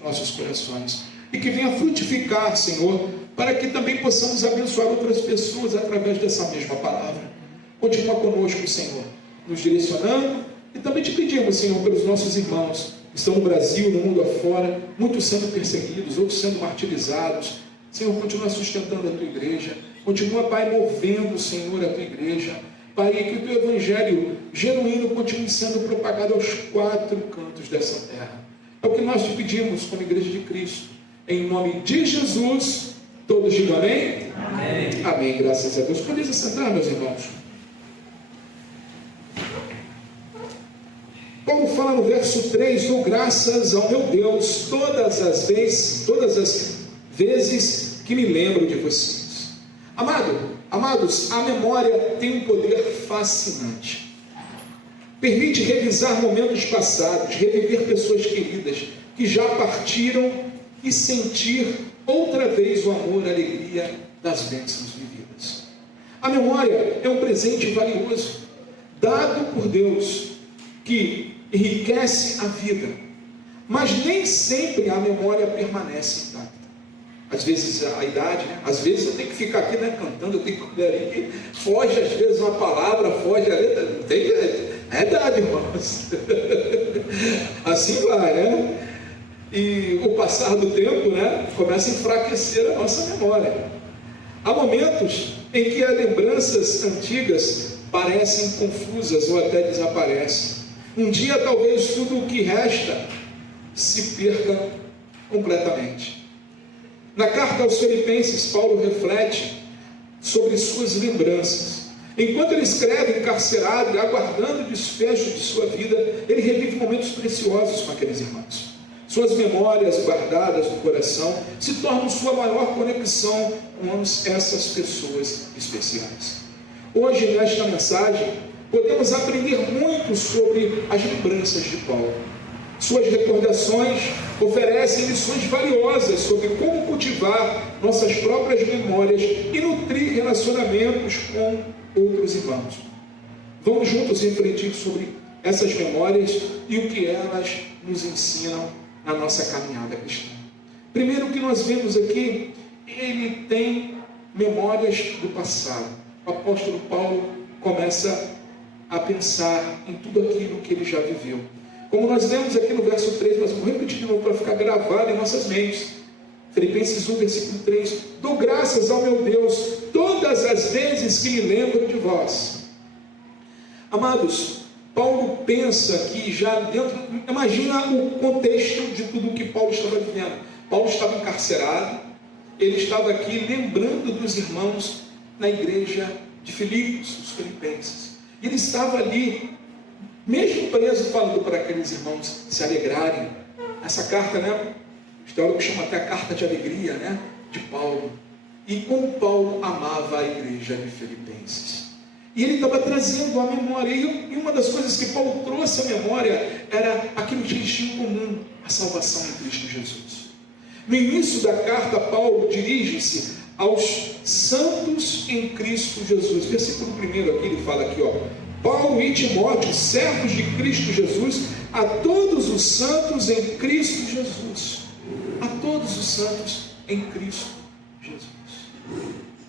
em nossos corações. E que venha frutificar, Senhor, para que também possamos abençoar outras pessoas através dessa mesma palavra. Continua conosco, Senhor, nos direcionando, e também te pedimos, Senhor, pelos nossos irmãos que estão no Brasil, no mundo afora, muitos sendo perseguidos, outros sendo martirizados. Senhor, continua sustentando a tua igreja, continua, Pai, movendo, Senhor, a tua igreja. Pai, que o teu evangelho genuíno continue sendo propagado aos 4 cantos dessa terra. É o que nós te pedimos como igreja de Cristo. Em nome de Jesus, todos digam amém? Amém. Amém, graças a Deus. Podem sentar, meus irmãos. Paulo fala no verso 3, dou graças ao meu Deus todas as vezes que me lembro de vocês. Amados, a memória tem um poder fascinante. Permite revisar momentos passados, reviver pessoas queridas que já partiram e sentir outra vez o amor, a alegria das bênçãos vividas. A memória é um presente valioso, dado por Deus, que enriquece a vida, mas nem sempre a memória permanece intacta. Às vezes a idade, né? Às vezes eu tenho que ficar aqui, né, cantando, eu tenho que cuidar ali, foge às vezes uma palavra, foge a letra, não tem jeito, é idade, irmãos. Assim vai, né? E o passar do tempo, né, começa a enfraquecer a nossa memória. Há momentos em que as lembranças antigas parecem confusas ou até desaparecem. Um dia talvez tudo o que resta se perca completamente. Na carta aos Filipenses, Paulo reflete sobre suas lembranças. Enquanto ele escreve encarcerado e aguardando o desfecho de sua vida, ele revive momentos preciosos com aqueles irmãos. Suas memórias guardadas no coração se tornam sua maior conexão com essas pessoas especiais. Hoje, nesta mensagem, podemos aprender muito sobre as lembranças de Paulo. Suas recordações oferecem lições valiosas sobre como cultivar nossas próprias memórias e nutrir relacionamentos com outros irmãos. Vamos juntos refletir sobre essas memórias e o que elas nos ensinam na nossa caminhada cristã. Primeiro, o que nós vemos aqui, ele tem memórias do passado. O apóstolo Paulo começa a pensar em tudo aquilo que ele já viveu. Como nós lemos aqui no verso 3, nós vamos repetir de novo para ficar gravado em nossas mentes. Filipenses 1, versículo 3. Dou graças ao meu Deus todas as vezes que me lembro de vós. Amados, Paulo pensa que já dentro, imagina o contexto de tudo o que Paulo estava vivendo. Paulo estava encarcerado, ele estava aqui lembrando dos irmãos na igreja de Filipos, os filipenses. E ele estava ali, mesmo preso, falando para aqueles irmãos se alegrarem. Essa carta, né, os teólogos chamam até a carta de alegria, né, de Paulo. E como Paulo amava a igreja de Filipenses. E ele estava trazendo a memória. E uma das coisas que Paulo trouxe à memória era aquilo que eles tinham em comum, a salvação em Cristo Jesus. No início da carta, Paulo dirige-se aos santos em Cristo Jesus. Versículo 1 aqui, ele fala aqui, ó. Paulo e Timóteo, servos de Cristo Jesus, a todos os santos em Cristo Jesus. A todos os santos em Cristo Jesus.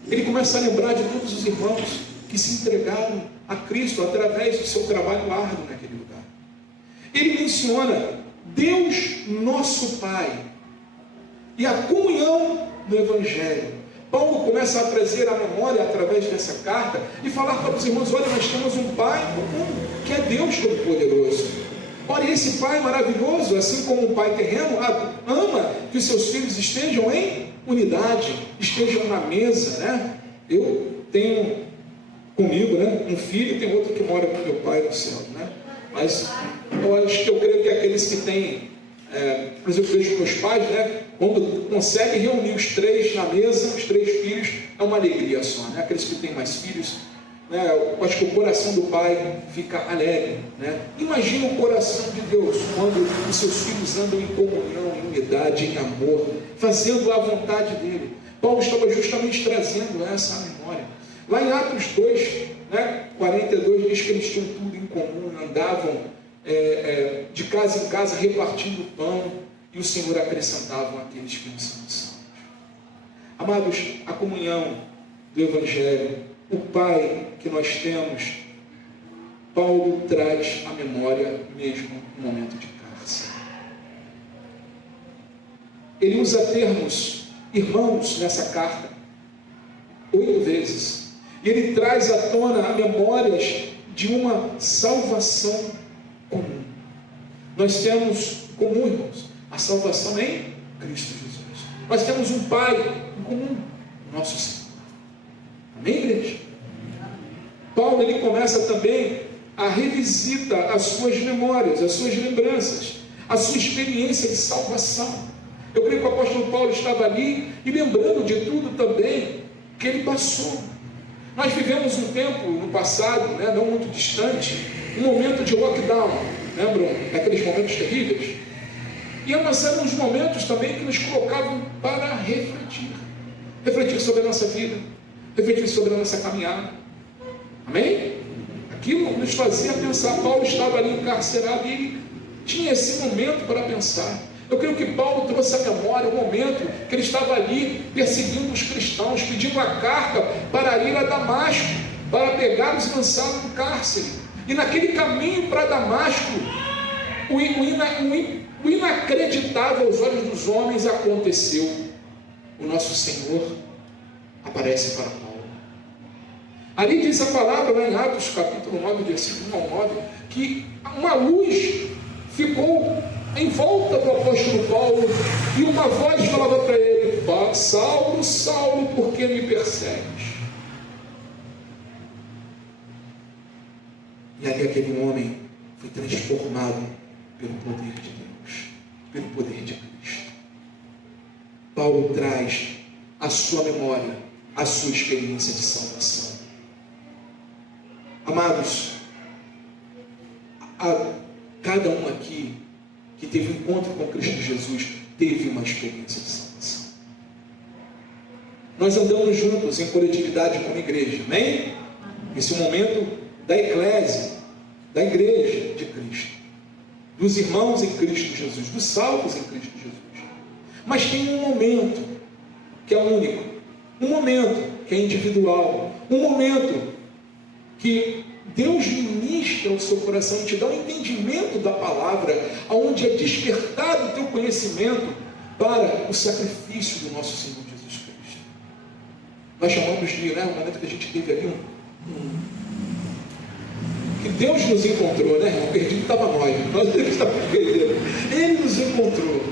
Ele começa a lembrar de todos os irmãos que se entregaram a Cristo através do seu trabalho árduo naquele lugar. Ele menciona Deus nosso Pai e a comunhão no Evangelho. Paulo começa a trazer a memória através dessa carta e falar para os irmãos: olha, nós temos um Pai comum, que é Deus Todo-Poderoso. Olha, esse Pai maravilhoso, assim como um Pai terreno, ama que os seus filhos estejam em unidade, estejam na mesa, né? Eu tenho comigo, né, um filho, tem outro que mora com meu pai no céu, né? Mas eu creio que aqueles que têm, por exemplo, eu vejo meus pais, né, quando conseguem reunir os 3 na mesa, os 3 filhos, é uma alegria só, né? Aqueles que têm mais filhos, né, eu acho que o coração do pai fica alegre, né? Imagina o coração de Deus quando os seus filhos andam em comunhão, em unidade, em amor, fazendo a vontade dele. Paulo estava justamente trazendo essa memória. Lá em Atos 2, né, 42, diz que eles tinham tudo em comum, andavam de casa em casa repartindo pão, e o Senhor acrescentava aqueles que não são salvos. Amados, a comunhão do Evangelho, o Pai que nós temos, Paulo traz à memória mesmo no momento de cárcere. Ele usa termos irmãos nessa carta 8 vezes. E ele traz à tona memórias de uma salvação comum. Nós temos comum, irmãos, a salvação em Cristo Jesus. Nós temos um Pai em comum, nosso Senhor. Amém, igreja? Paulo, ele começa também a revisitar as suas memórias, as suas lembranças, a sua experiência de salvação. Eu creio que o apóstolo Paulo estava ali e lembrando de tudo também que ele passou. Nós vivemos um tempo no passado, não muito distante, um momento de lockdown. Lembram daqueles momentos terríveis? E nós éramos momentos também que nos colocavam para refletir. Refletir sobre a nossa vida, refletir sobre a nossa caminhada. Amém? Aquilo nos fazia pensar. Paulo estava ali encarcerado e ele tinha esse momento para pensar. Eu creio que Paulo trouxe à memória o momento que ele estava ali perseguindo os cristãos, pedindo a carta para ir a Damasco, para pegá-los e lançá-los no cárcere. E naquele caminho para Damasco, o inacreditável aos olhos dos homens aconteceu. O nosso Senhor aparece para Paulo. Ali diz a palavra, lá em Atos capítulo 9, versículo 1 ao 9, que uma luz ficou em volta do apóstolo Paulo, e uma voz falava para ele: Saulo, Saulo, por que me persegues? E ali aquele homem foi transformado pelo poder de Deus, pelo poder de Cristo. Paulo traz à sua memória a sua experiência de salvação. Amados, cada um aqui que teve um encontro com Cristo Jesus teve uma experiência de salvação. Nós andamos juntos em coletividade como igreja, amém? Esse é o momento da eclésia, da igreja de Cristo, dos irmãos em Cristo Jesus, dos salvos em Cristo Jesus. Mas tem um momento que é único, um momento que é individual, um momento que Deus ministra ao seu coração, te dá um entendimento da palavra, onde é despertado o teu conhecimento para o sacrifício do nosso Senhor Jesus Cristo. Nós chamamos de, o momento que a gente teve ali que Deus nos encontrou, O perdido estava nós estávamos perdidos. Ele nos encontrou,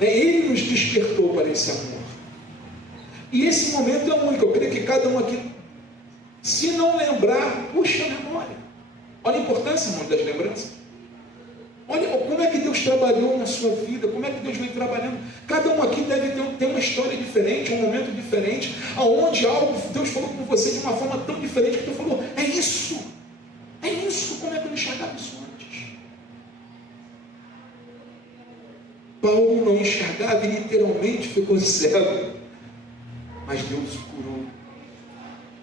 Ele nos despertou para esse amor. E esse momento é único. Eu creio que cada um aqui, se não lembrar, puxa a memória. Olha a importância, irmão, das lembranças. Olha como é que Deus trabalhou na sua vida, como é que Deus vem trabalhando. Cada um aqui deve ter uma história diferente, um momento diferente, aonde Deus falou com você de uma forma tão diferente que Deus falou: é isso, como é que eu não enxergava isso antes? Paulo não enxergava e literalmente ficou cego, mas Deus o curou.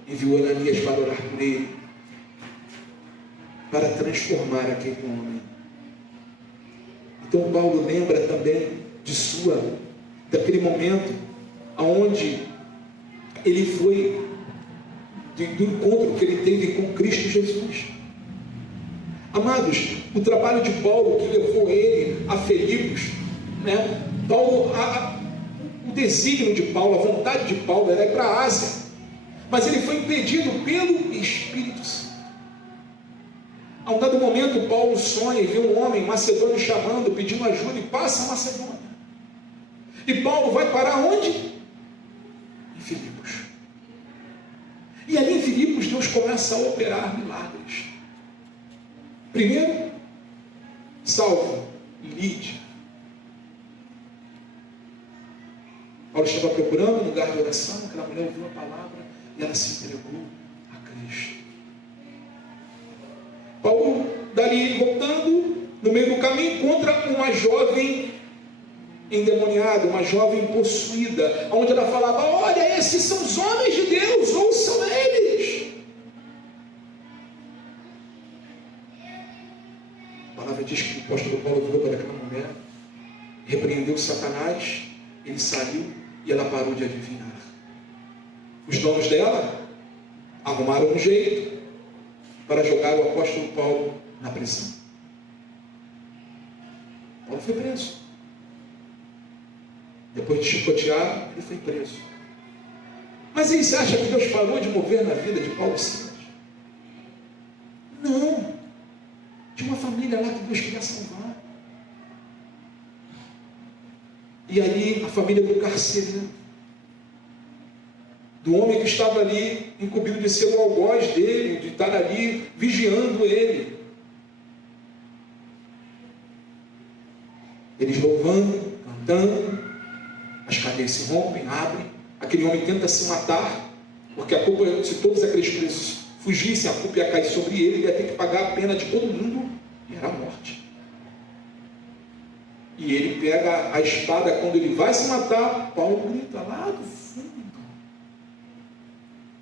Enviou Ananias para orar por ele, para transformar aquele homem. Então Paulo lembra também daquele momento onde ele foi, do encontro que ele teve com Cristo Jesus. Amados, o trabalho de Paulo que levou ele a Filipos, o desígnio de Paulo, a vontade de Paulo era ir para a Ásia. Mas ele foi impedido pelo Espírito Santo. A um dado momento, Paulo sonha e vê um homem macedônio chamando, pedindo ajuda, e passa a Macedônia. E Paulo vai parar onde? Em Filipos. E ali em Filipos, Deus começa a operar milagres. Primeiro, salva Lídia. Paulo estava procurando um lugar de oração, aquela mulher ouviu a palavra e ela se entregou a Cristo. Paulo, dali voltando, no meio do caminho, encontra uma jovem endemoniada, uma jovem possuída, onde ela falava: olha, esses são os homens de Deus, ouçam eles. A palavra diz que o apóstolo Paulo virou para aquela mulher repreendeu Satanás, ele saiu e ela parou de adivinhar. Os donos dela arrumaram um jeito para jogar o apóstolo Paulo na prisão. Paulo foi preso. Depois de chicotear, ele foi preso. Mas aí você acha que Deus parou de mover na vida de Paulo e Silas? Não. Tinha uma família lá que Deus queria salvar. E ali a família do carcereiro, do homem que estava ali incumbido de ser o algoz dele, de estar ali vigiando ele. Eles louvando, cantando, as cadeias se rompem, abrem, aquele homem tenta se matar, porque a culpa, se todos aqueles presos fugissem, a culpa ia cair sobre ele, ele ia ter que pagar a pena de todo mundo, e era a morte. E ele pega a espada, quando ele vai se matar, Paulo grita lá do fundo: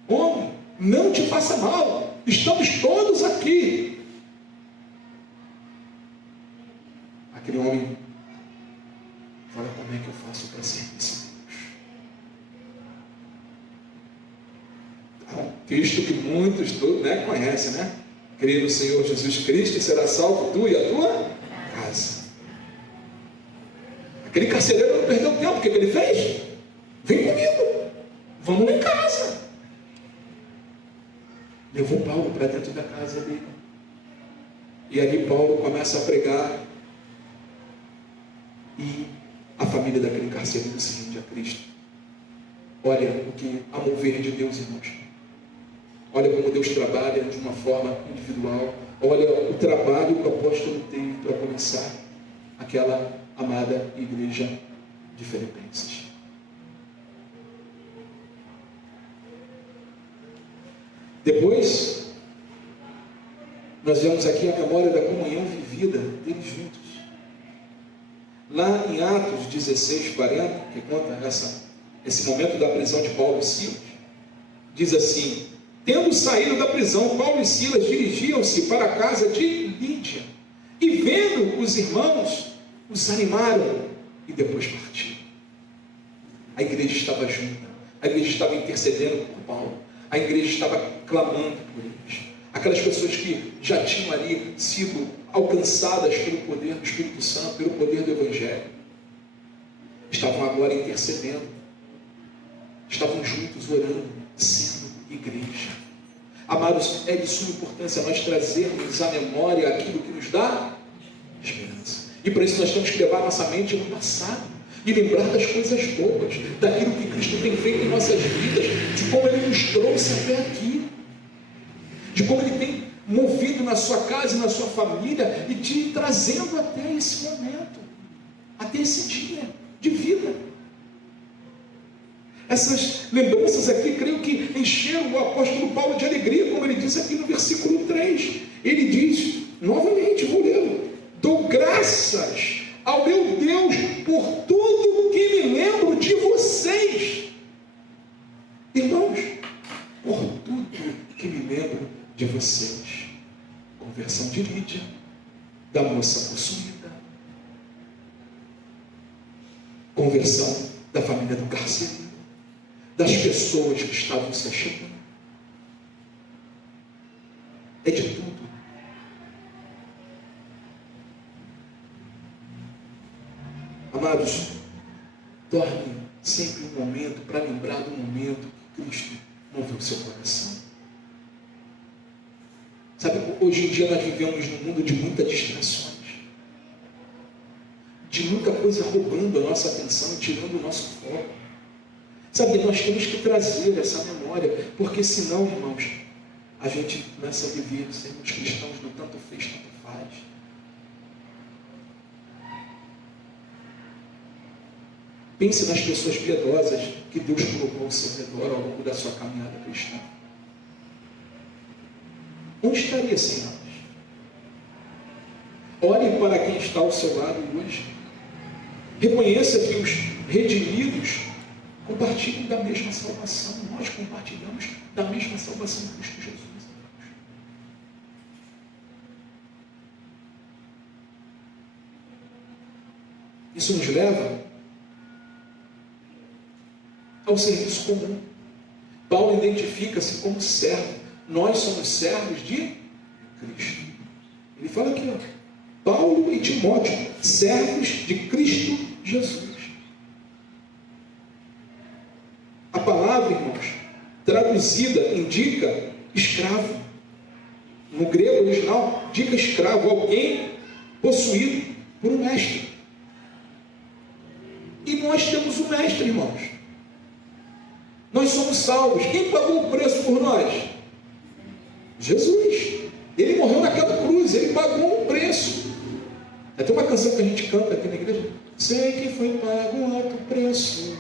homem, não te faça mal, estamos todos aqui. Aquele homem fala: como é que eu faço para servir esse Deus? É um texto que muitos conhecem, né? Crê no Senhor Jesus Cristo e será salvo tu e a tua casa. Aquele carcereiro não perdeu tempo. O que ele fez? Vem comigo, vamos lá em casa. Levou Paulo para dentro da casa dele. E ali Paulo começa a pregar. E a família daquele carcereiro se rende a Cristo. Olha o que a mover de Deus, irmãos. Olha como Deus trabalha de uma forma individual. Olha o trabalho que o apóstolo teve para começar aquela amada igreja de Filipenses. Depois, nós vemos aqui a memória da comunhão vivida deles juntos. Lá em Atos 16, 40, que conta esse momento da prisão de Paulo e Silas, diz assim: tendo saído da prisão, Paulo e Silas dirigiam-se para a casa de Lídia, e vendo os irmãos, os animaram e depois partiram. A igreja estava junta, a igreja estava intercedendo por Paulo, a igreja estava clamando por eles. Aquelas pessoas que já tinham ali sido alcançadas pelo poder do Espírito Santo, pelo poder do Evangelho, estavam agora intercedendo, estavam juntos orando, sendo igreja. Amados, é de suma importância nós trazermos à memória aquilo que nos dá esperança. E para isso nós temos que levar nossa mente no passado e lembrar das coisas boas, daquilo que Cristo tem feito em nossas vidas, de como Ele nos trouxe até aqui, de como Ele tem movido na sua casa e na sua família e te trazendo até esse momento, até esse dia de vida. Essas lembranças aqui, creio que encheram o apóstolo Paulo de alegria, como ele diz aqui no versículo 3. Ele diz, novamente, vou ler: dou graças ao meu Deus por tudo que me lembro de vocês. Irmãos, por tudo que me lembro de vocês. Conversão de Lídia, da moça possuída, conversão da família do carcereiro, das pessoas que estavam se achegando. É de tudo. Amados, torne sempre um momento para lembrar do momento que Cristo moveu seu coração. Sabe, hoje em dia nós vivemos num mundo de muitas distrações, de muita coisa roubando a nossa atenção, tirando o nosso foco. Sabe, nós temos que trazer essa memória, porque senão, irmãos, a gente começa a viver, sermos cristãos do tanto fez, tanto faz. Pense nas pessoas piedosas que Deus colocou ao seu redor ao longo da sua caminhada cristã. Onde estaria sem elas? Olhe para quem está ao seu lado hoje. Reconheça que os redimidos compartilham da mesma salvação. Nós compartilhamos da mesma salvação de Cristo Jesus. Isso nos leva ao serviço comum. Paulo identifica-se como servo. Nós somos servos de Cristo. Ele fala aqui, ó, Paulo e Timóteo, servos de Cristo Jesus. A palavra, irmãos, traduzida indica escravo. No grego original, indica escravo, alguém possuído por um mestre. E nós temos um mestre, irmãos. Nós somos salvos. Quem pagou o preço por nós? Jesus. Ele morreu naquela cruz, ele pagou um preço. Tem uma canção que a gente canta aqui na igreja. Sei que foi pago um alto preço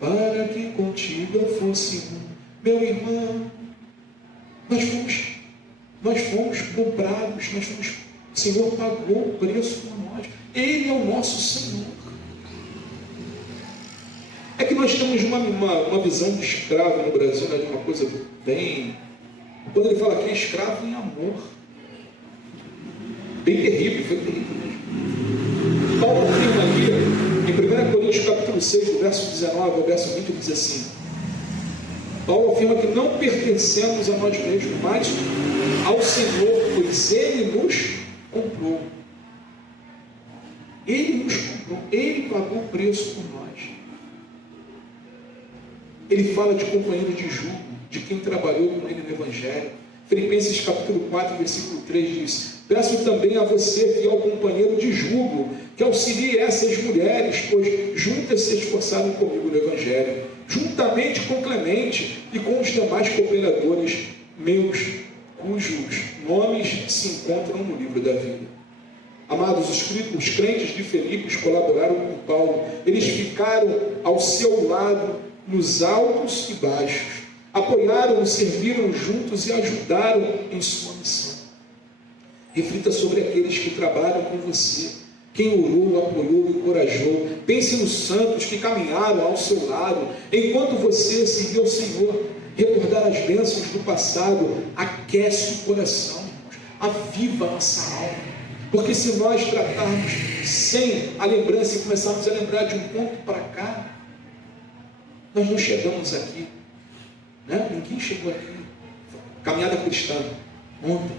para que contigo eu fosse meu irmão. Nós fomos comprados, o Senhor pagou o preço por nós. Ele é o nosso Senhor. É que nós temos uma visão de escravo no Brasil, né, de uma coisa bem... Quando ele fala aqui, é escravo em amor. Bem terrível, foi terrível mesmo. Paulo afirma aqui, em 1 Coríntios capítulo 6, do verso 19 ao verso 20, diz assim: Paulo afirma que não pertencemos a nós mesmos, mas ao Senhor, pois Ele nos comprou. Ele nos comprou, Ele pagou o preço por nós. Ele fala de companheiro de jugo, de quem trabalhou com ele no Evangelho. Filipenses capítulo 4, versículo 3 diz: peço também a você, fiel companheiro de jugo, que auxilie essas mulheres, pois juntas se esforçaram comigo no Evangelho, juntamente com Clemente e com os demais cooperadores meus, cujos nomes se encontram no livro da vida. Amados, os crentes de Filipos colaboraram com Paulo. Eles ficaram ao seu lado nos altos e baixos, apoiaram, serviram juntos e ajudaram em sua missão. Reflita sobre aqueles que trabalham com você, quem orou, apoiou e encorajou. Pense nos santos que caminharam ao seu lado enquanto você serviu ao Senhor. Recordar as bênçãos do passado aquece o coração, irmãos, aviva a nossa alma. Porque se nós tratarmos sem a lembrança e começarmos a lembrar de um ponto para cá, nós não chegamos aqui, né? Ninguém chegou aqui. Caminhada cristã ontem.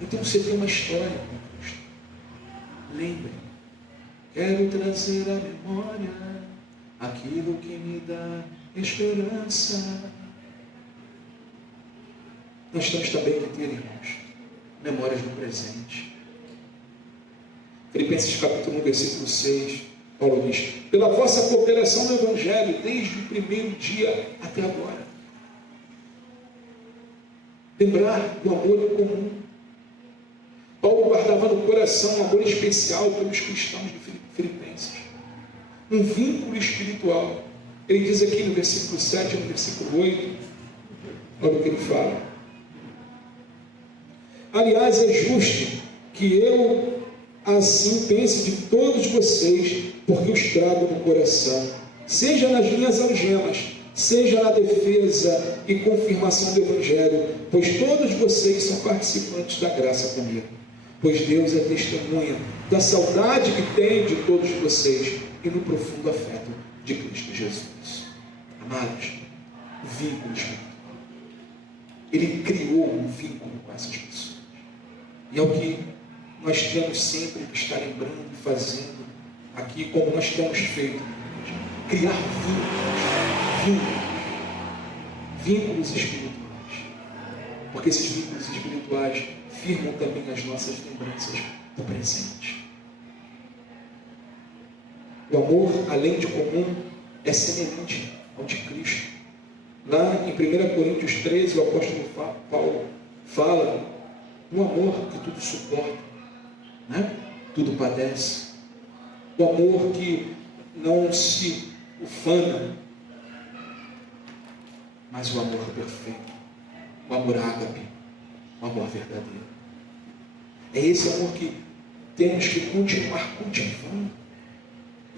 Então você tem uma história com Cristo. Lembre, quero trazer à memória aquilo que me dá esperança. Nós temos também que ter, irmãos, memórias do presente. Filipenses capítulo 1, versículo 6. Paulo diz: pela vossa cooperação no Evangelho, desde o primeiro dia até agora. Lembrar do amor comum. Paulo guardava no coração um amor especial pelos cristãos de Filipenses. Um vínculo espiritual. Ele diz aqui no versículo 7 e no versículo 8, olha o que ele fala. Aliás, é justo que eu assim pense de todos vocês, porque os trago no coração, seja nas minhas algemas, seja na defesa e confirmação do Evangelho, pois todos vocês são participantes da graça comigo. Pois Deus é testemunha da saudade que tenho de todos vocês e no profundo afeto de Cristo Jesus. Amados, o vínculo espiritual. Ele criou um vínculo com essas pessoas. E é o que nós temos sempre que estar lembrando e fazendo aqui, como nós temos feito, criar vínculos espirituais, porque esses vínculos espirituais firmam também as nossas lembranças do presente. O amor, além de comum, é semelhante ao de Cristo. Lá em 1 Coríntios 13, o apóstolo Paulo fala um amor que tudo suporta, né? Tudo padece. O amor que não se ufana, mas o amor perfeito, o amor ágape, o amor verdadeiro. É esse amor que temos que continuar cultivando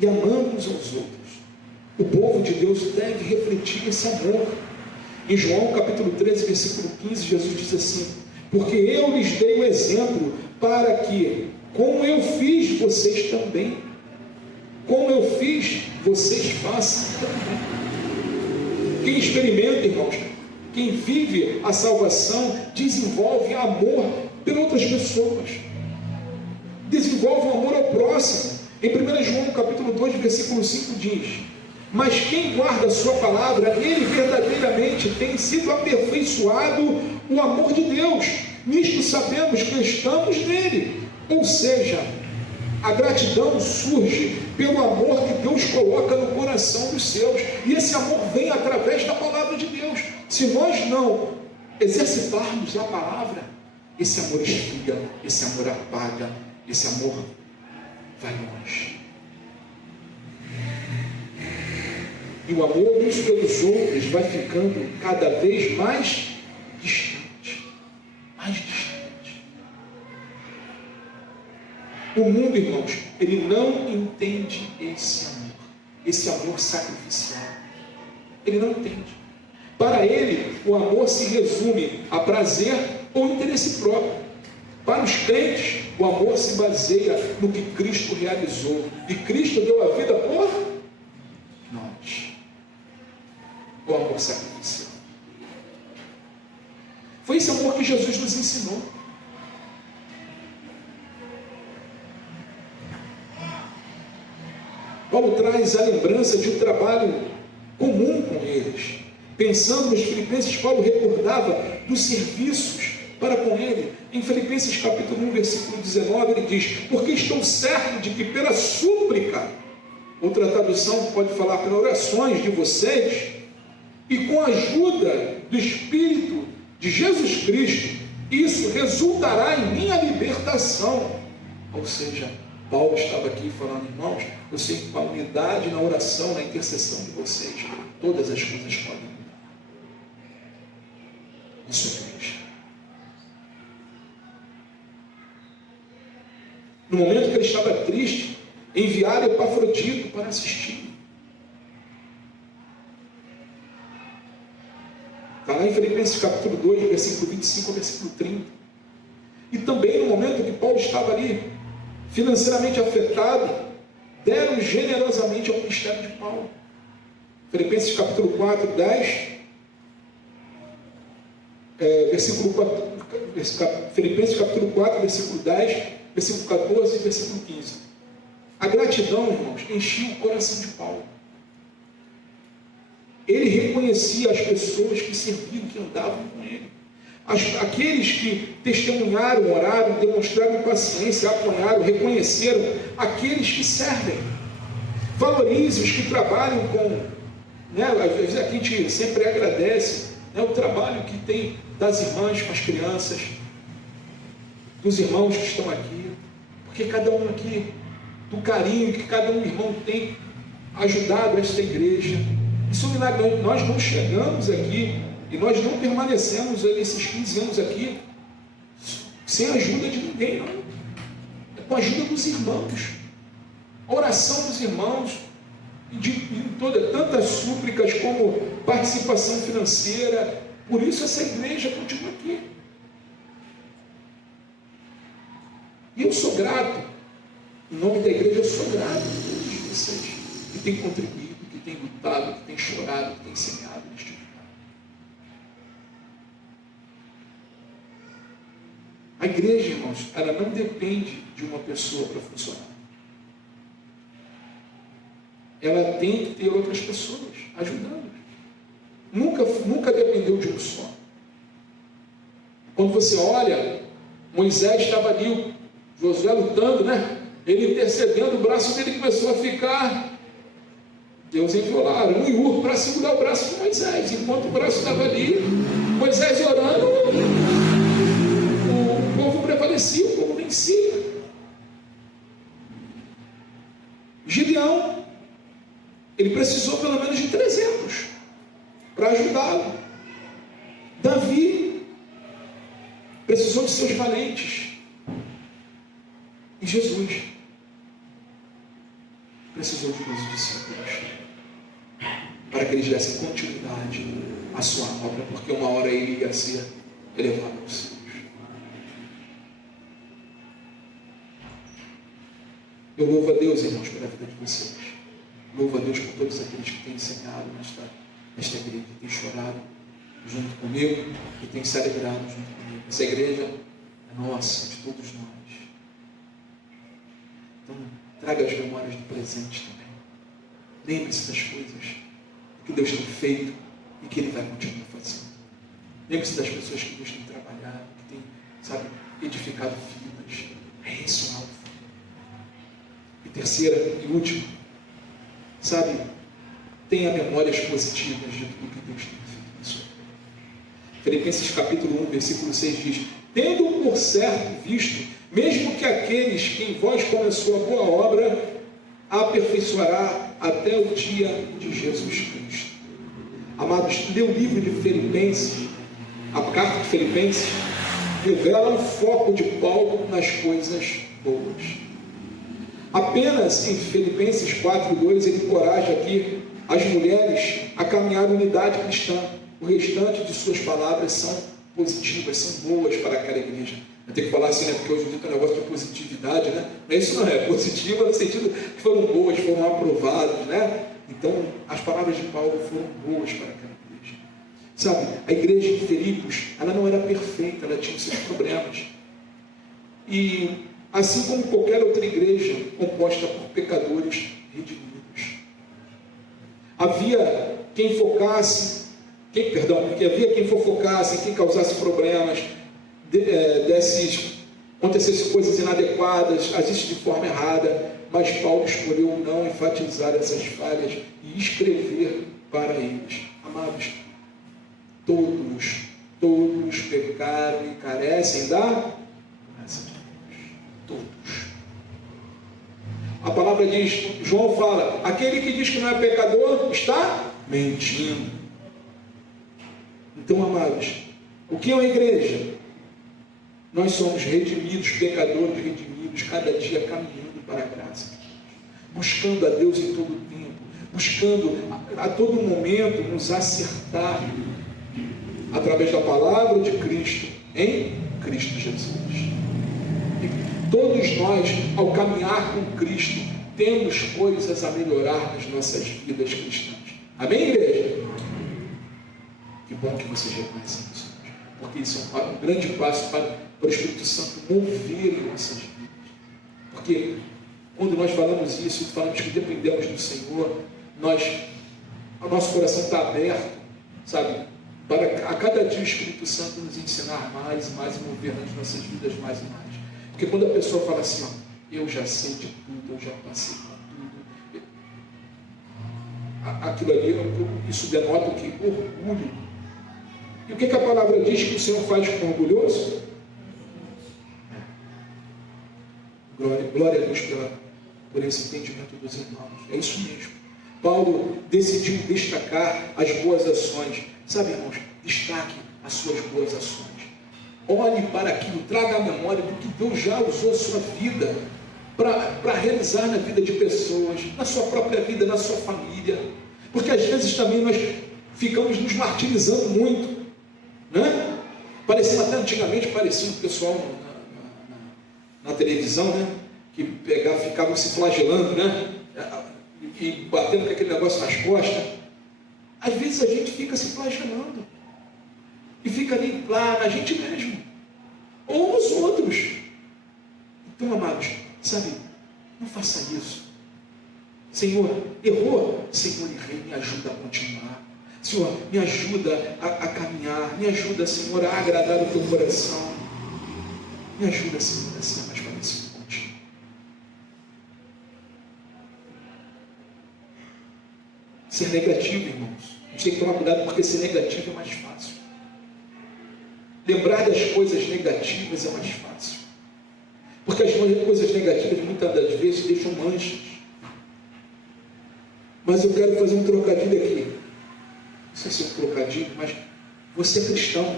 e amando uns aos outros. O povo de Deus deve refletir esse amor. Em João capítulo 13, versículo 15, Jesus diz assim: porque eu lhes dei o exemplo para que, como eu fiz, vocês também como eu fiz, vocês façam também. Quem experimenta, irmãos, quem vive a salvação, desenvolve amor por outras pessoas. Desenvolve o amor ao próximo. Em 1 João capítulo 2, versículo 5 diz: mas quem guarda a sua palavra, ele verdadeiramente tem sido aperfeiçoado o amor de Deus. Nisto sabemos que estamos nele. Ou seja, a gratidão surge pelo amor que Deus coloca no coração dos seus. E esse amor vem através da palavra de Deus. Se nós não exercitarmos a palavra, esse amor esfria, esse amor apaga, esse amor vai longe. E o amor uns pelos outros vai ficando cada vez mais distante. Mais distante. O mundo, irmãos, ele não entende esse amor sacrificial. Ele não entende. Para ele, o amor se resume a prazer ou interesse próprio. Para os crentes, o amor se baseia no que Cristo realizou. E Cristo deu a vida por nós. O amor sacrificial. Foi esse amor que Jesus nos ensinou. Paulo traz a lembrança de um trabalho comum com eles. Pensando nos Filipenses, Paulo recordava dos serviços para com ele. Em Filipenses capítulo 1, versículo 19, ele diz: porque estou certo de que pela súplica, outra tradução pode falar pelas orações de vocês, e com a ajuda do Espírito de Jesus Cristo, isso resultará em minha libertação. Ou seja, Paulo estava aqui falando: irmãos, eu sei que com a unidade na oração, na intercessão de vocês, todas as coisas podem mudar. Isso é igreja. No momento que ele estava triste, enviaram Epafrodito para assistir. Está lá em Filipenses capítulo 2, versículo 25 ao versículo 30. E também no momento que Paulo estava ali, financeiramente afetado, deram generosamente ao ministério de Paulo. Filipenses capítulo 4, 10, versículo 4, Filipenses capítulo 4, versículo 10, versículo 14 e versículo 15. A gratidão, irmãos, enchia o coração de Paulo. Ele reconhecia as pessoas que serviam, que andavam com ele. Aqueles que testemunharam, oraram, demonstraram paciência, apoiaram, reconheceram aqueles que servem. Valorize os que trabalham com, às vezes aqui a gente sempre agradece, o trabalho que tem das irmãs com as crianças, dos irmãos que estão aqui, porque cada um aqui, do carinho que cada um irmão tem ajudado esta igreja. Isso é um milagre. Nós não chegamos aqui e nós não permanecemos esses 15 anos aqui sem a ajuda de ninguém, não. É com a ajuda dos irmãos, a oração dos irmãos, tantas súplicas como participação financeira. Por isso essa igreja continua aqui. E eu sou grato, em nome da igreja eu sou grato a todos vocês que têm contribuído, que têm lutado, que têm chorado, que têm semeado neste lugar. A igreja, irmãos, ela não depende de uma pessoa para funcionar. Ela tem que ter outras pessoas ajudando. Nunca dependeu de um só. Quando você olha, Moisés estava ali, Josué lutando, ele intercedendo, o braço dele começou a ficar. Deus enviou lá um Ur para segurar o braço de Moisés. Enquanto o braço estava ali, Moisés orando, o povo prevalecia, o povo vencia. Gideão, ele precisou pelo menos de 300 para ajudá-lo. Davi precisou de seus valentes. E Jesus precisou de 12 discípulos para que eles dessem continuidade à sua obra, porque uma hora ele ia ser elevado aos céus. Eu louvo a Deus, irmãos, pela vida de vocês. Louvo a Deus por todos aqueles que têm ensinado nesta igreja, que têm chorado junto comigo e têm celebrado junto comigo. Essa igreja é nossa, de todos nós. Então, traga as memórias do presente também. Lembre-se das coisas que Deus tem feito e que Ele vai continuar fazendo. Lembre-se das pessoas que Deus tem trabalhado, que tem, sabe, edificado vidas. É esse o alvo. E terceira e última, sabe, tenha memórias positivas de tudo que Deus tem feito na sua vida. Filipenses capítulo 1, versículo 6 diz: tendo por certo visto, mesmo que aqueles que em vós começou a boa obra, a aperfeiçoará até o dia de Jesus Cristo. Amados, lê o livro de Filipenses, a carta de Filipenses, revela um foco de Paulo nas coisas boas. Apenas em Filipenses 4:2 ele encoraja aqui as mulheres a caminhar em unidade cristã. O restante de suas palavras são positivas, são boas para aquela igreja. Eu tenho que falar assim, né? Porque hoje em dia tem um negócio de positividade, né? Mas isso não é positiva no sentido que foram boas, foram aprovadas, né? Então, as palavras de Paulo foram boas para aquela igreja. Sabe, a igreja de Filipos, ela não era perfeita, ela tinha seus problemas. E, assim como qualquer outra igreja composta por pecadores redimidos, havia quem fofocasse, quem causasse problemas, acontecessem coisas inadequadas, agisse de forma errada, mas Paulo escolheu não enfatizar essas falhas e escrever para eles. Amados, todos pecaram e carecem da graça de Deus. Todos. A palavra diz, João fala, aquele que diz que não é pecador está mentindo. Então, amados, o que é uma igreja? Nós somos redimidos, pecadores redimidos, cada dia caminhando para a graça, buscando a Deus em todo o tempo, buscando a todo momento nos acertar através da palavra de Cristo, em Cristo Jesus. E todos nós, ao caminhar com Cristo, temos coisas a melhorar nas nossas vidas cristãs. Amém, igreja? Que bom que vocês reconhecem isso, porque isso é um grande passo para o Espírito Santo mover em nossas vidas. Porque quando nós falamos isso, falamos que dependemos do Senhor, o nosso coração está aberto, sabe, para a cada dia o Espírito Santo nos ensinar mais e mais e mover nas nossas vidas mais e mais. Porque quando a pessoa fala assim, ó, eu já sei de tudo, eu já passei por tudo, aquilo ali, isso denota o que? Orgulho. E o que a palavra diz que o Senhor faz com o orgulhoso? Glória a Deus por esse entendimento dos irmãos. É isso mesmo. Paulo decidiu destacar as boas ações. Sabe, irmãos, destaque as suas boas ações. Olhe para aquilo, traga a memória do que Deus já usou a sua vida para realizar na vida de pessoas, na sua própria vida, na sua família. Porque às vezes também nós ficamos nos martirizando muito, né? Até antigamente parecia um pessoal na televisão, né? Que ficavam se flagelando, né? E batendo com aquele negócio nas costas. Às vezes a gente fica se flagelando e fica ali lá na gente mesmo ou nos outros. Então, amados, sabe, não faça isso. Senhor, errou? Senhor, errei, me ajuda a continuar. Senhor, me ajuda a caminhar, me ajuda, Senhor, a agradar o teu coração. Me ajuda, Senhor, a ser mais parecido contigo. Ser negativo, irmãos. A gente tem que tomar cuidado porque ser negativo é mais fácil. Lembrar das coisas negativas é mais fácil. Porque as coisas negativas muitas das vezes deixam manchas. Mas eu quero fazer um trocadilho aqui. Não sei se é um trocadilho, mas você é cristão.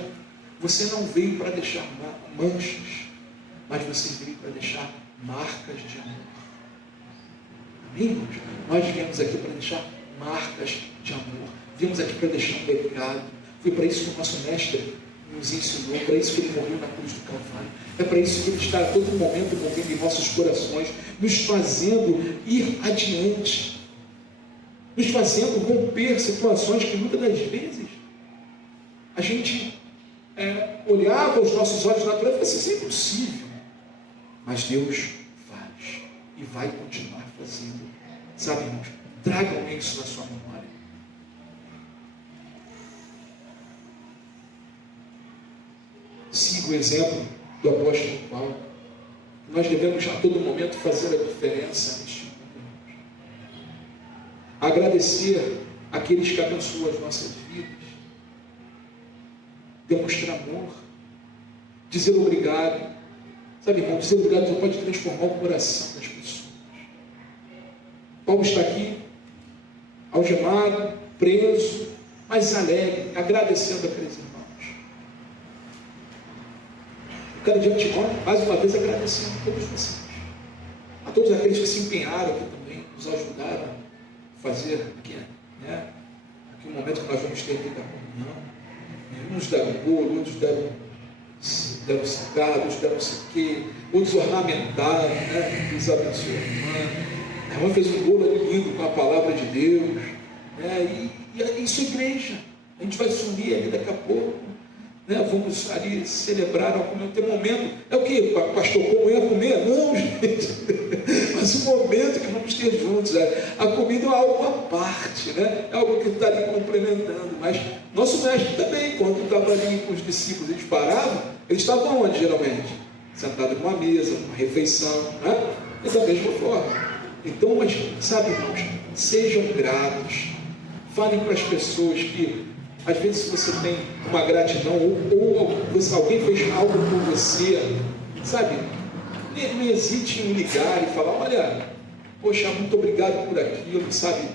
Você não veio para deixar manchas, mas você veio para deixar marcas de amor. Amém, irmãos? Nós viemos aqui para deixar marcas de amor. Viemos aqui para deixar um legado. Foi para isso que o nosso mestre nos ensinou, é para isso que Ele morreu na cruz do Calvário, é para isso que Ele está a todo momento movendo em nossos corações, nos fazendo ir adiante, nos fazendo romper situações que muitas das vezes a gente olhava os nossos olhos naturais e falava assim, isso é impossível, mas Deus faz e vai continuar fazendo. Sabe, irmãos, tragam isso na sua memória. Siga o exemplo do apóstolo Paulo. Nós devemos a todo momento fazer a diferença neste mundo. Agradecer aqueles que abençoam as nossas vidas. Demonstrar amor. Dizer obrigado. Sabe, irmão, dizer obrigado pode transformar o coração das pessoas. Paulo está aqui, algemado, preso, mas alegre, agradecendo aqueles irmãos. Eu quero de antemão, mais uma vez, agradecendo a todos vocês, a todos aqueles que se empenharam aqui também, nos ajudaram a fazer aqui um momento que nós vamos ter aqui da comunhão. Uns deram bolo, outros deram salgado, outros deram não sei o quê, outros ornamentaram, Deus abençoe a irmã. A irmã fez um bolo ali lindo com a palavra de Deus, e isso é igreja. A gente vai subir ali daqui a pouco, vamos ali celebrar, ter um momento. É o que? Pastor, como ia comer? Não, gente. Mas o momento que vamos ter juntos. A comida é algo à parte, é algo que está ali complementando. Mas nosso mestre também, quando estava ali com os discípulos, eles paravam, eles estavam onde geralmente? Sentados numa mesa, numa refeição, E da mesma forma. Então, mas, sabe, irmãos, sejam gratos, falem para as pessoas que, às vezes, se você tem uma gratidão, ou alguém fez algo por você, sabe, não hesite em ligar e falar, olha, poxa, muito obrigado por aquilo, sabe,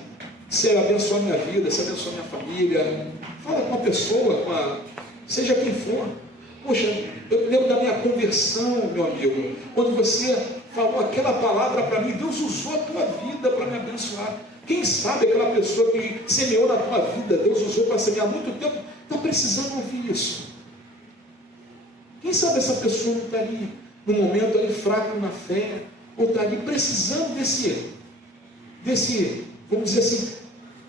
você abençoou a minha vida, você abençoou a minha família, fala com a pessoa, seja quem for. Poxa, eu lembro da minha conversão, meu amigo, quando você falou aquela palavra para mim, Deus usou a tua vida para me abençoar. Quem sabe aquela pessoa que semeou na tua vida, Deus usou para semear há muito tempo, está precisando ouvir isso. Quem sabe essa pessoa não está ali, no momento ali fraco na fé, ou está ali precisando desse, vamos dizer assim,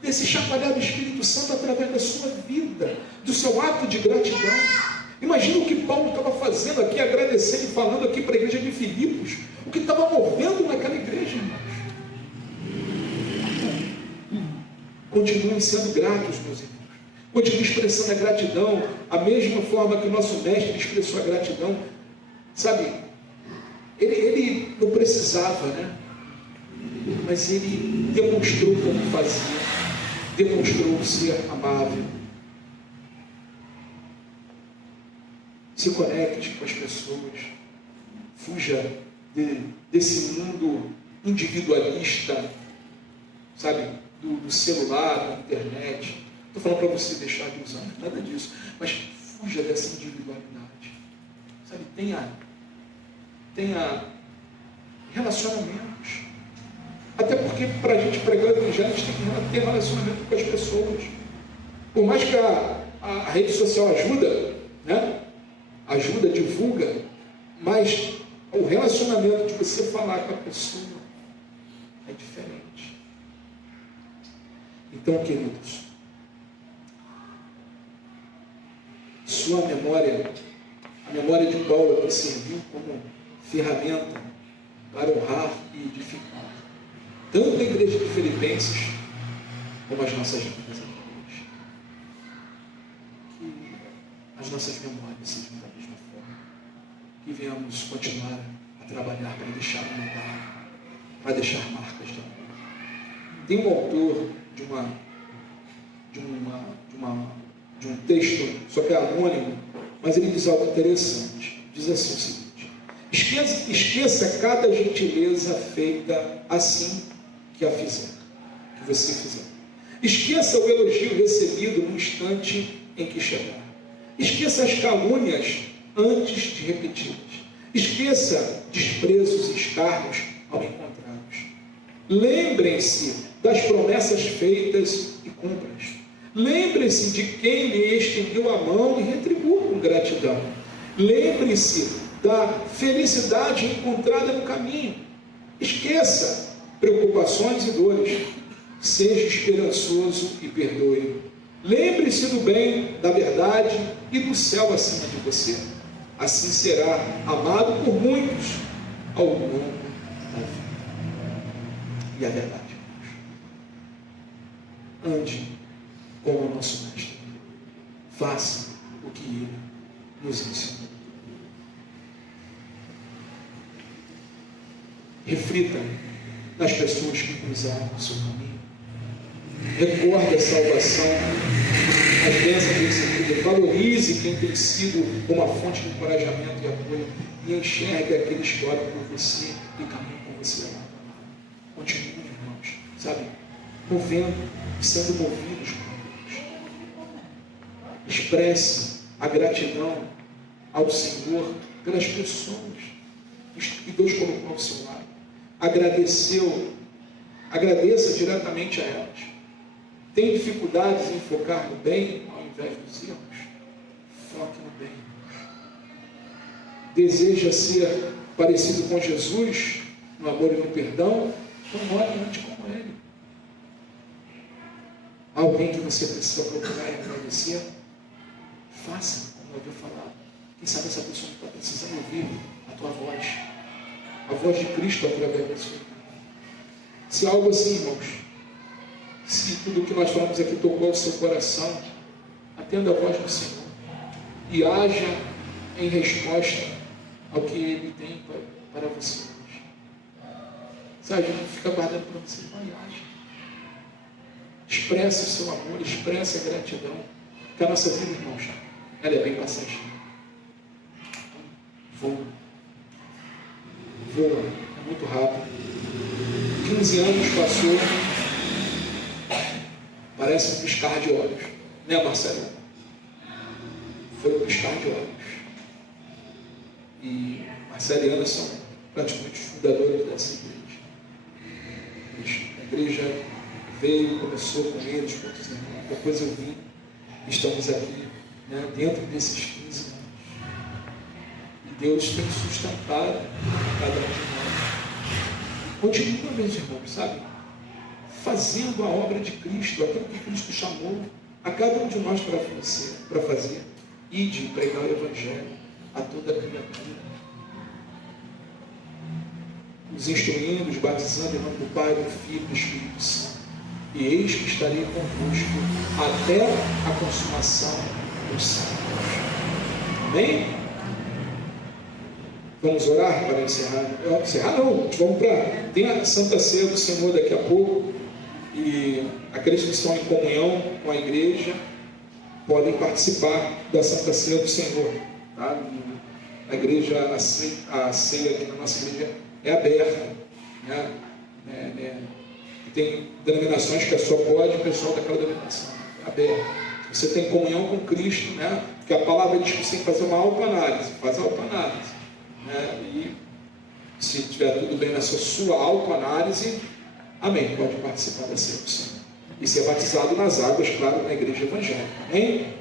desse chacoalhar do Espírito Santo através da sua vida, do seu ato de gratidão. Imagina o que Paulo estava fazendo aqui, agradecendo e falando aqui para a igreja de Filipos, o que estava movendo naquela igreja, irmãos. Continuem sendo gratos, meus irmãos. Continuem expressando a gratidão, a mesma forma que o nosso mestre expressou a gratidão. Sabe, ele não precisava, mas ele demonstrou como fazia, demonstrou ser amável. Se conecte com as pessoas, fuja desse mundo individualista, sabe, do celular, da internet. Estou falando para você deixar de usar, nada disso, mas fuja dessa individualidade, sabe, tenha relacionamentos, até porque para a gente pregar o evangelho, a gente tem que ter relacionamento com as pessoas, por mais que a rede social ajuda, divulga, mas o relacionamento de você falar com a pessoa é diferente. Então, queridos, sua memória, a memória de Paulo, que serviu como ferramenta para honrar e edificar tanto a igreja de Filipenses como as nossas vidas aqui hoje. Que as nossas memórias sejam da mesma forma, que venhamos continuar a trabalhar para deixar um legado, para deixar marcas de amor. Tem um autor de um texto, só que é anônimo, mas ele diz algo interessante. Diz assim o seguinte: esqueça cada gentileza feita assim que a fizer, que você fizer. Esqueça o elogio recebido no instante em que chegar. Esqueça as calúnias antes de repeti-las. Esqueça desprezos e escárnios ao encontrá-los. Lembrem-se das promessas feitas e cumpram-as. Lembre-se de quem lhe estendeu a mão e retribua com gratidão. Lembre-se da felicidade encontrada no caminho. Esqueça preocupações e dores. Seja esperançoso e perdoe. Lembre-se do bem, da verdade e do céu acima de você. Assim será amado por muitos ao longo da vida. E a verdade, ande como o nosso Mestre. Faça o que Ele nos ensinou. Reflita nas pessoas que cruzaram o seu caminho. Recorde a salvação, as bênçãos desse vida. Valorize quem tem sido uma fonte de encorajamento e apoio. E enxergue aqueles que oram por você e caminham com você. Continue, irmãos, sabe? Movendo, sendo movidos por Deus. Expresse a gratidão ao Senhor pelas pessoas que Deus colocou ao seu lado. Agradeça diretamente a elas. Tem dificuldades em focar no bem ao invés dos erros? Foque no bem. Deseja ser parecido com Jesus no amor e no perdão? Então ore antes como Ele. Alguém que você precisa procurar e agradecer? Faça, como eu havia falado. Quem sabe essa pessoa está precisando ouvir a tua voz. A voz de Cristo através da sua vida. Se algo assim, irmãos, se tudo o que nós falamos aqui tocou o seu coração, atenda a voz do Senhor e haja em resposta ao que Ele tem para você hoje. Sabe, não fica guardando para você, vai e age. Expresse o seu amor, expresse a gratidão. Porque a nossa vida, irmãos, ela é bem passageira. Voa, é muito rápido. 15 anos passou, parece um piscar de olhos, né, Marcelo? Foi um piscar de olhos. E Marcelo e Ana são praticamente os fundadores dessa igreja. A igreja veio, começou com eles, com outros irmãos, depois eu vim, estamos aqui, né, dentro desses 15 anos. E Deus tem sustentado cada um de nós. Continua, meus irmãos, sabe? Fazendo a obra de Cristo, aquilo que Cristo chamou a cada um de nós para fazer. Ide pregar o Evangelho a toda criatura. Os instruindo, os batizando em nome do Pai, do Filho e do Espírito Santo. E eis que estarei convosco até a consumação dos séculos. Amém? Vamos orar para encerrar? Encerrar não, vamos para... Tem a Santa Ceia do Senhor daqui a pouco, e aqueles que estão em comunhão com a igreja podem participar da Santa Ceia do Senhor. Tá? A igreja, a ceia aqui na nossa igreja é aberta. Né? Tem denominações que só pode o pessoal daquela denominação. É aberta. Você tem comunhão com Cristo, né? Porque a palavra diz que você tem que fazer uma autoanálise. Faz a autoanálise. E se estiver tudo bem nessa sua autoanálise, amém, pode participar da ceia do Senhor e ser batizado nas águas, claro, na igreja evangélica. Amém?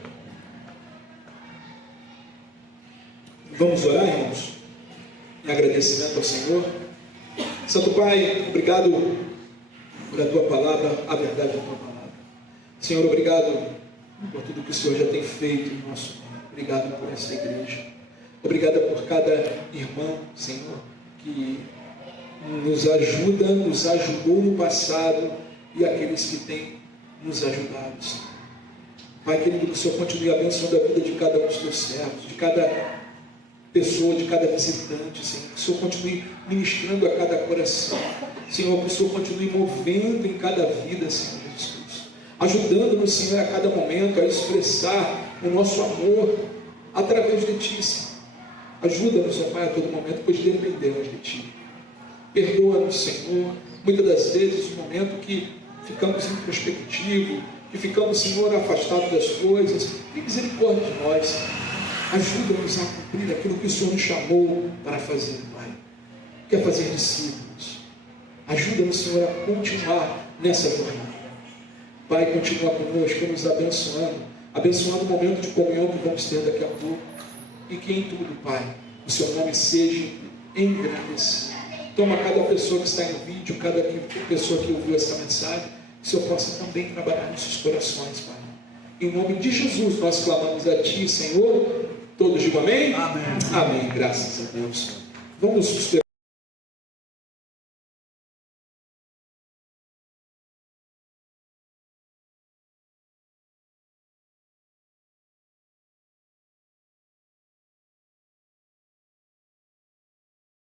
Vamos orar, irmãos, em agradecimento ao Senhor. Santo Pai, obrigado por a tua palavra, a verdade da tua palavra. Senhor, obrigado por tudo que o Senhor já tem feito em nosso nome. Obrigado por esta igreja. Obrigado por cada irmão, Senhor, que nos ajuda, nos ajudou no passado e aqueles que têm nos ajudado, Senhor. Pai querido, que o Senhor continue abençoando a vida de cada um dos teus servos, de cada pessoa, de cada visitante, Senhor. Que o Senhor continue ministrando a cada coração, Senhor. Que o Senhor continue movendo em cada vida, Senhor Jesus Cristo. Ajudando-nos, Senhor, a cada momento a expressar o nosso amor através de Ti, Senhor. Ajuda-nos, ó Pai, a todo momento, pois dependemos de Ti. Perdoa-nos, Senhor, muitas das vezes, no momento que ficamos introspectivos, que ficamos, Senhor, afastados das coisas. Tem misericórdia de nós, Senhor. Ajuda-nos a cumprir aquilo que o Senhor nos chamou para fazer, Pai. Quer fazer discípulos. Ajuda-nos, Senhor, a continuar nessa jornada. Pai, continua conosco, nos abençoando o momento de comunhão que vamos ter daqui a pouco. E que em tudo, Pai, o seu nome seja engrandecido. Toma cada pessoa que está em vídeo, cada pessoa que ouviu essa mensagem, que o Senhor possa também trabalhar nos seus corações, Pai. Em nome de Jesus, nós clamamos a Ti, Senhor. Todos digam amém? Amém. Amém. Graças a Deus. Vamos esperar.